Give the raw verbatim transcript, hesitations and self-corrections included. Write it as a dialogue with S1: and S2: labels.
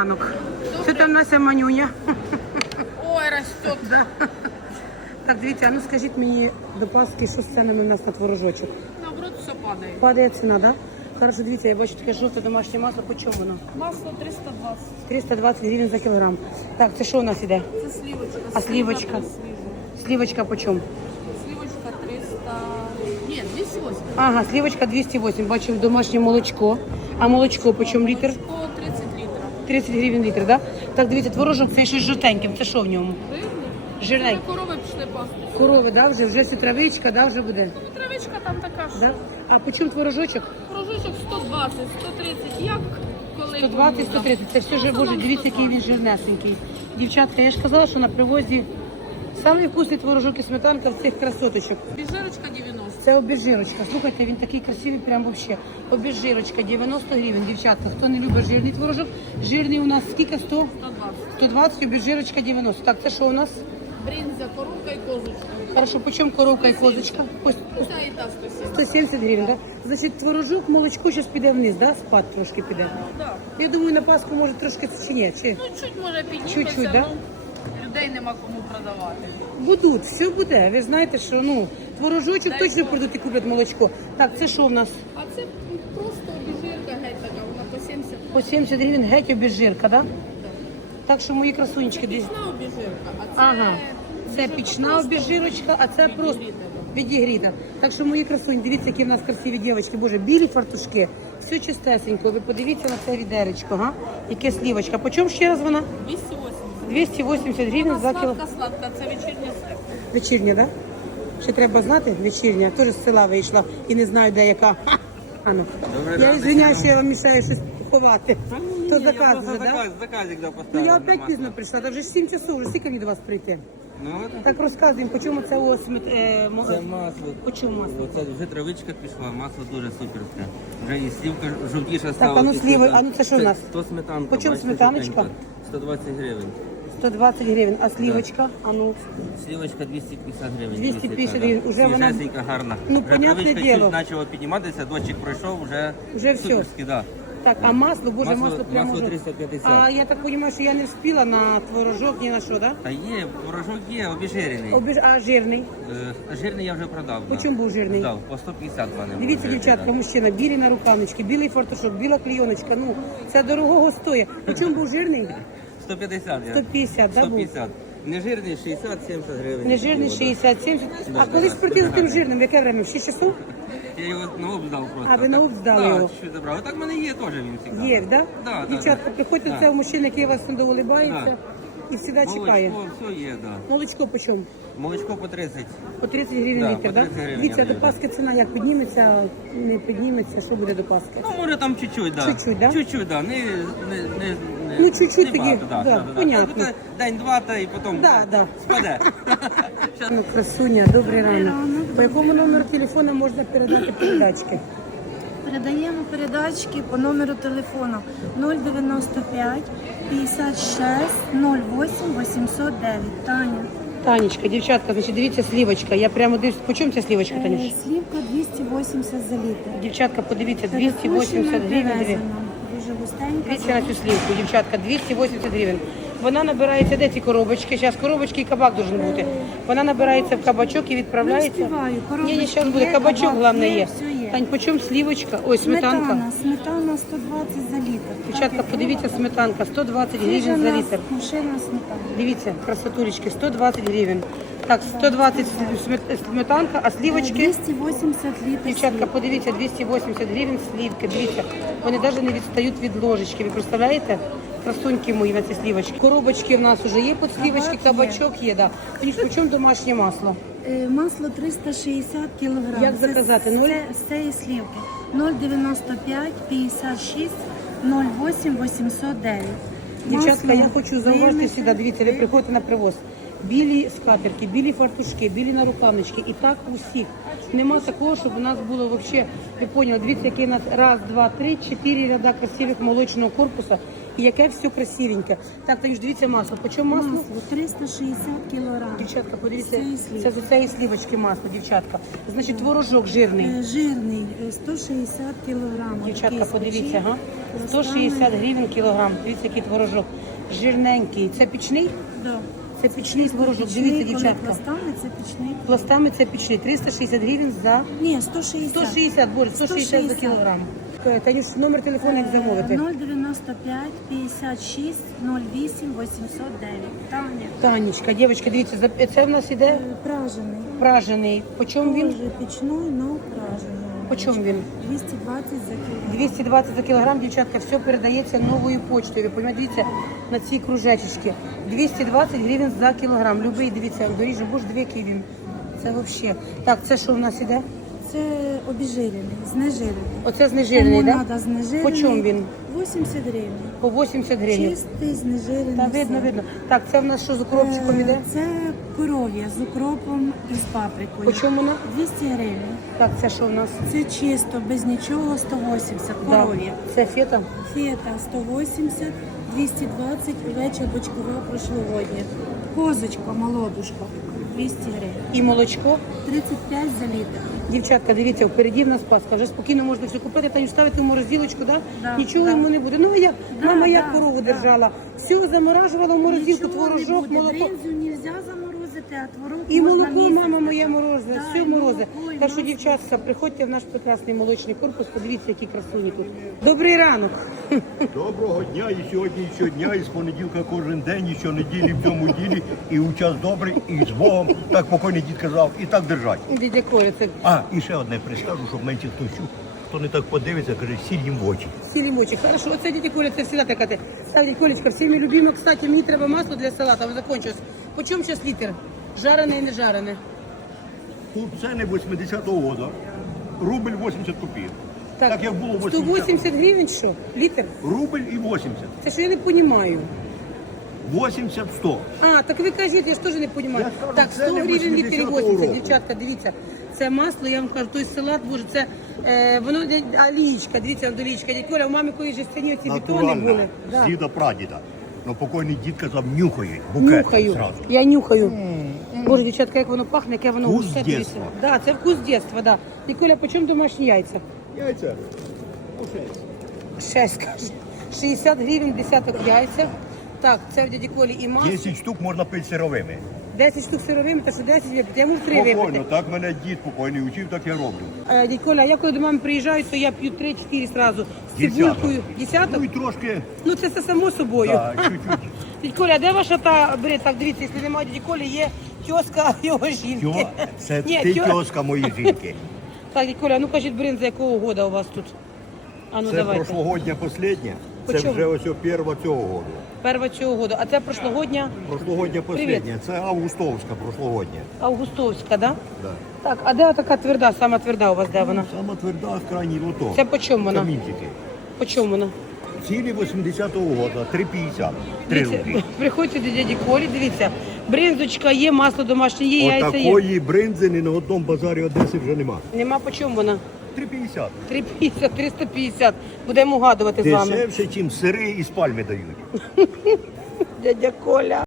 S1: ранок. Це там Нася Манюня.
S2: Ой, растет.
S1: Да. Так, дивіться, а ну скажіть мені до Пасхи, що з ценами у нас на творожочок?
S2: Наоборот, все падает.
S1: Падає ціна, так? Да? Хорошо, дивіться, я бачу таке жовте домашнє масло, по чому воно?
S2: Масло триста двадцать.
S1: триста двадцять гривень за кілограм. Так, це що у нас іде?
S2: Це сливочка.
S1: А сливочка?
S2: Свіжа.
S1: Сливочка по чому?
S2: Сливочка триста. Нет, двести восемьдесят.
S1: Ага, сливочка двісті вісім, бачимо домашнє молочко. А молочко по чому літр?
S2: Молочко тридцать литров.
S1: тридцять гривень літр, так? Да? Так, дивіться, творожок цей щось жовтеньким, це що в ньому?
S2: Жирний.
S1: Жирний.
S2: Вже корови пішли пасти.
S1: Корови, да, вже, вже все травичка, да, вже буде.
S2: Ну, травичка там така ж.
S1: Да? А по чому творожочок?
S2: Прожичок сто двадцять, сто тридцять. Як коли?
S1: сто двадцять сто тридцять. Це все ж, боже, дивіться, який він жирнесенький. Дівчатка, я ж казала, що на привозі самий вкусний творожок і сметанка в цих красоточок.
S2: Біжирочка дев'яносто.
S1: Це обезжирочка. Слухайте, він такий красивий, прям вообще. Обезжирочка, дев'яносто гривень, дівчатка. Хто не любить жирний творожок, жирний у нас скільки? сто?
S2: сто двадцять.
S1: сто двадцять, обезжирочка дев'яносто. Так, це що у нас?
S2: Бринза, коровка і козочка.
S1: Хорошо, по чому коровка і козочка? По
S2: Та і та сто сімдесят.
S1: сто сімдесят гривень, так? Да? Значить, творожок, молочко зараз піде вниз, да? Спад трошки піде.
S2: Да.
S1: Я думаю, на Пасху може трошки чи ні, чи?
S2: Ну, чуть може підніметься,
S1: Чуть-чуть, да?
S2: ну, людей нема кому продавати.
S1: Будуть, все буде. Ви знаєте, що ну, творожочок
S2: Дай
S1: точно
S2: Бог.
S1: прийдуть і куплять молочко. Так, це що в нас?
S2: А це просто обіжирка геть така, вона по сімдесят.
S1: По сімдесят гривень геть обезжирка, да? Так що мої красунечки десь.
S2: Пічна обіжирка, а це...
S1: Ага. Це пічна обезжирочка, а це просто відігріта. Так що мої красуні, дивіться, які в нас красиві дівчатки. Боже, білі фартушки, все чистесенько. Ви подивіться на це відеречко, га? Яке слівочка. По чому ще раз вона?
S2: двісті вісімдесят.
S1: двісті вісімдесят гривень
S2: Вона
S1: за кіло.
S2: сладка-сладка, це вечірня сливка.
S1: Вечірня, так? Да? Ще треба знати, вечірня. Я теж з села вийшла і не знаю, де яка. Ха! А ну. Я извиняюсь, що я вам мішаю щось ховати. То заказ вже, так? Да?
S3: Заказик, да, поставил.
S1: Ну я
S3: на
S1: опять
S3: масло.
S1: пізно прийшла, та вже ж сім часов, вже скільки мені до вас прийти?
S3: Ну, от,
S1: Так розказуємо, по чому це ось е, мо-
S3: це масло.
S1: По чому масло?
S3: Оце вже травичка пішла, масло дуже суперське. Вже і слівка жовтіша стала.
S1: Так, а ну
S3: і
S1: сліви,
S3: тут,
S1: а ну це що у нас?
S3: То сметанка.
S1: По чому
S3: бачите,
S1: сметаночка?
S3: жовтенька. сто двадцять гривень.
S1: сто двадцять гривень, а слівочка? А ну,
S3: Слівочка двісті п'ятдесят гривень.
S1: двісті п'ятдесят
S3: Дивіться,
S1: гривень.
S3: да.
S1: Уже вона-
S3: Свіжесенька, гарна.
S1: Ну,
S3: Вже
S1: понятне
S3: травичка
S1: діло.
S3: чуть почала підніматися, дощик пройшов, вже,
S1: Вже все.
S3: суперське, да.
S1: так, а масло, боже, масло,
S3: Масло,
S1: прямо
S3: масло
S1: вже-
S3: триста п'ятдесят.
S1: А я так розумію, що я не встигла на творожок, ні на що, так?
S3: Та є, творожок є, обіжирений.
S1: Да? Обіж... А жирний?
S3: Е, Жирний я вже продав.
S1: По
S3: да.
S1: чому був жирний?
S3: Здав, по сто п'ятдесят пане.
S1: Дивіться,
S3: жирний,
S1: дівчатка,
S3: да.
S1: мужчина, білі на рукавнички, білий фартушок, біла клійоночка, ну, це дорогого стоїть. По чому був жирний?
S3: сто п'ятдесят. я.
S1: сто п'ятдесят, да,
S3: сто
S1: був?
S3: п'ятдесят. Нежирний шістдесят-сімдесят гривень.
S1: Нежирний
S3: Його, да.
S1: шістдесят сімдесят.
S3: Да,
S1: А
S3: да,
S1: коли
S3: да,
S1: спортили
S3: да,
S1: тим
S3: да.
S1: жирним, в яке время? В шість часов?
S3: Я його на об здав просто.
S1: А, ви на об здали
S3: да,
S1: його?
S3: чуть-чуть забрав. А так в мене є теж він завжди.
S1: Є, да?
S3: Да, да,
S1: Дівчатка,
S3: да.
S1: приходьте,
S3: Да.
S1: це у мужчини, який вас не улибається
S3: Да.
S1: і завжди чекає.
S3: Молочко, все є, да.
S1: Молочко по чому?
S3: Молочко по тридцять.
S1: По тридцять гривень
S3: Да,
S1: літр,
S3: по
S1: так?
S3: тридцять гривень
S1: Дивіться,
S3: я
S1: до
S3: даю,
S1: Пасхи ціна як підніметься, не підніметься, що буде до Пасхи?
S3: Ну, може там чуть-чуть, да.
S1: Чуть-чуть, да?
S3: Чуть-чуть, да. Не, не, не, не,
S1: Ну, чуть-чуть
S3: не
S1: тоді,
S3: багато,
S1: да,
S3: да,
S1: понятно.
S3: Та, день-два, та і потім
S1: Да, да.
S3: спаде.
S1: Ну, красуня, добрий ранок. По якому номеру телефону можна передати передачки?
S4: Передаємо передачки по номеру телефону нуль дев'яносто п'ять п'ятдесят шість нуль вісім вісімсот дев'ять. Таня.
S1: Танечка, дівчатка, значить, дивіться, слівочка. Я прямо дивлюсь, по чому ця слівочка,
S4: Е,
S1: Танюш?
S4: Слівка двісті вісімдесят за літр.
S1: Дівчатка, подивіться,
S4: Це
S1: двісті вісімдесят
S4: також
S1: гривень.
S4: привезена. Дуже густенька.
S1: Дивіться на цю слівку, дівчатка, двісті вісімдесят гривень. Вона набирається, де ці коробочки? Зараз коробочки і кабак должен бути. Вона набирається в кабачок і відправляється.
S4: Не встигаю,
S1: Ні,
S4: коробочки
S1: ні, зараз буде
S4: є,
S1: кабачок,
S4: кабак
S1: головне
S4: є,
S1: є.
S4: все є.
S1: Тань, по чому слівочка? Ой, сметанка.
S4: Сметана, сметана сто двадцять за літр.
S1: Дівчатка, подивіться, сметанка, сто двадцять гривень за
S4: Свіжа
S1: літр.
S4: Машина сметана.
S1: Дивіться, красотулечки, сто двадцять гривень. Так, сто двадцять смет- сметанка, а слівочки?
S4: двісті вісімдесят літрів.
S1: Дівчатка, подивіться, двісті вісімдесят гривень слівки, дивіться, вони навіть не відстають від ложечки, ви представляєте? Красуньки мої на ці слівочки. Коробочки в нас вже є під слівочки,
S4: Кабак є.
S1: кабачок є, да. Ніж, по чому домашнє масло?
S4: Е, Масло триста шістдесят кілограм.
S1: Як заказати? Нуль?
S4: Це з цієї слівки. нуль дев'яносто п'ять п'ятдесят шість нуль вісім вісімсот дев'ять.
S1: Дівчатка,
S4: Масло
S1: я хочу зауважити
S4: вимите.
S1: сюди, дивіться, ви приходите на привоз. білі скатерки, білі фартушки, білі нарукавнички. І так у всіх. Нема такого, щоб у нас було взагалі, ви поняли, дивіться, який у нас раз, два, три, чотири ряда красивих молочного корпуса. І яке все красивеньке. Так, Танюш, дивіться масло. По чому масло?
S4: Масло триста шістдесят кілограм.
S1: Дівчатка, подивіться,
S4: З цієї слівки.
S1: це з цієї слівочки масло, дівчатка. Значить, творожок жирний.
S4: Е, Жирний е, сто шістдесят кілограм.
S1: Дівчатка,
S4: Такий
S1: подивіться,
S4: смачний.
S1: ага. сто шістдесят гривень кілограм. Дивіться, який творожок. Жирненький. Це пічний?
S4: Да.
S1: Це пічний творожок.
S4: Пічний,
S1: Дивіться,
S4: коли
S1: дівчатка.
S4: пластами, це пічний.
S1: Пластами це пічний. триста шістдесят гривень за
S4: Ні, сто шістдесят.
S1: сто шістдесят, боже, сто шістдесят за кілограм. Е, Танюш, номер телефону як замовити.
S4: ноль дев'яносто п'ять п'ятдесят шість нуль вісім вісімсот дев'ять. Таня.
S1: Танечка, дівчатка, дивіться, за- це в нас іде
S4: Е, Пражений.
S1: пражений. По чому він?
S4: Тоже пічний, но пражений.
S1: По чому він?
S4: двісті двадцять за кілограм.
S1: двісті двадцять за кілограм, дівчатка, все передається новою почтою. Ви розумієте, дивіться на ці кружечечки. двісті двадцять гривень за кілограм. Любий, дивіться, доріже, боже, дві який він. Це взагалі. Так, це що в нас іде?
S4: Це обезжирений, знежирений.
S1: Оце знежирений,
S4: Кому
S1: так?
S4: надо знежирений.
S1: По чому він?
S4: вісімдесят гривень.
S1: По вісімдесят гривень.
S4: Чистий, знежирений.
S1: Та видно,
S4: сир.
S1: видно. Так, це в нас що з укропчиком
S4: Е,
S1: іде?
S4: Це коров'я з укропом і з паприкою.
S1: По чому вона?
S4: двісті гривень.
S1: Так, це що в нас?
S4: Це чисто, без нічого, сто вісімдесят.
S1: Да.
S4: Коров'я.
S1: Це фета.
S4: Фета сто вісімдесят, двісті двадцять, овеча бочкова прошлогодня. Козочка, молодушка, двісті гривень.
S1: І молочко.
S4: тридцять п'ять за літр.
S1: Дівчатка, дивіться, впереді в нас Пасха. Вже спокійно можна все купити, та й ставити в морозилочку, да?
S4: Да,
S1: Нічого
S4: да.
S1: йому не буде. Ну а як?
S4: Да,
S1: Мама як
S4: да,
S1: корову
S4: да.
S1: держала. Все заморажувала в морозилку,
S4: Нічого не
S1: творожок,
S4: буде.
S1: молоко.
S4: Бринзу нельзя заморозити, а творог
S1: І
S4: можна
S1: молоко
S4: місяць.
S1: мама моя морозила,
S4: Да,
S1: все
S4: і
S1: морозить.
S4: молоко, і
S1: Так що,
S4: масло.
S1: дівчатка, приходьте в наш прекрасний молочний корпус, подивіться, які красуні тут. Добрий ранок.
S5: Доброго дня і сьогодні, і щодня, і з понеділка кожен день, і щонеділі в цьому ділі, і у час добрий, і з Богом, так покойний дід казав, і так держать.
S1: Дідя Коля, це
S5: А, і ще одне прискажу, щоб менше хто чув, хто не так подивиться, каже, сіль їм в очі.
S1: сілімочок. Хорошо, оце дідя Коля, це завжди така. Так, дядя Колечка, всіми любимо. Кстати, мені треба масло для салата, воно закончилось. По чому зараз літр? Жарене і не жарене?
S5: Тут ціни вісімдесятого року, рубль вісімдесят копійок. Так, як було
S1: сто
S5: вісімдесят.
S1: вісімдесят гривень, що? Літр?
S5: Рубль і вісімдесят.
S1: Це що я не розумію.
S5: вісімдесят сто.
S1: А, так ви кажете, я ж теж не розумію.
S5: Я кажу,
S1: Так,
S5: це
S1: сто
S5: не
S1: гривень літр і
S5: вісімдесятого
S1: вісімдесят.
S5: року.
S1: Дівчатка, дивіться. Це масло, я вам кажу, той салат, боже, це е, воно олійка, дивіться, олійка. Дядь Коля, у мами колись жестяні оці бетони були.
S5: Натуральна,
S1: Да.
S5: з діда прадіда. Ну, покойний дід казав, нюхають, букет
S1: Нюхаю,
S5: зразу.
S1: я нюхаю. Боже, дівчатка, як воно пахне, яке воно
S5: Вкус
S1: густе.
S5: дєтства.
S1: дивіться. Да, це вкус дєтства, да. Ніколя, по чому домашні яйця?
S5: Яйця.
S1: шесть, каже. шістдесят гривень десяток яйця. Так, це в дяді Колі і масло.
S5: десять штук можна пити сировими.
S1: десять штук сировими, та що десять випити, я можу три випити.
S5: Спокійно, так мене дід покойний учив, так я роблю.
S1: Е, Дядь Коля, а я коли до мами приїжджаю, то я п'ю три-чотири зразу. З
S5: Десяток.
S1: цибулькою. Десяток?
S5: Ну і трошки,
S1: Ну це все само собою.
S5: так, чуть-чуть.
S1: Дядь Коля, а де ваша та бред? Так, дивіться, якщо немає дяді Колі, є тьоска його жінки.
S5: Тьо, це
S1: Ні,
S5: ти
S1: тьо-
S5: тьоска моєї жінки.
S1: Так, дядь Коля, а ну кажіть, брин, за якого года у вас тут? А ну
S5: Це
S1: давайте.
S5: прошлогодня последня,
S1: По
S5: це
S1: чому?
S5: вже ось перва цього року.
S1: Перва цього года. А це прошлогодня
S5: Прошлогодня последня, це августовська прошлогодня.
S1: августовська, да?
S5: Да.
S1: Так, а де така тверда, сама тверда у вас, де вона?
S5: Сама тверда, крайній лото.
S1: Це по чому вона?
S5: Камінчики.
S1: По чому вона?
S5: Цілі вісімдесятого року, три п'ятдесят, три
S1: Дивіться,
S5: рублі.
S1: приходьте до дяді Колі, дивіться, бринзочка є, масло домашнє є, яйця є.
S5: Отакої бринзи ні на одному базарі Одеси вже нема.
S1: Нема по чому вона?
S5: три п'ятдесят.
S1: три п'ятдесят, триста п'ятдесят. Будемо угадувати з вами.
S5: Дешевше, ніж сири із пальми дають.
S1: Дядя Коля.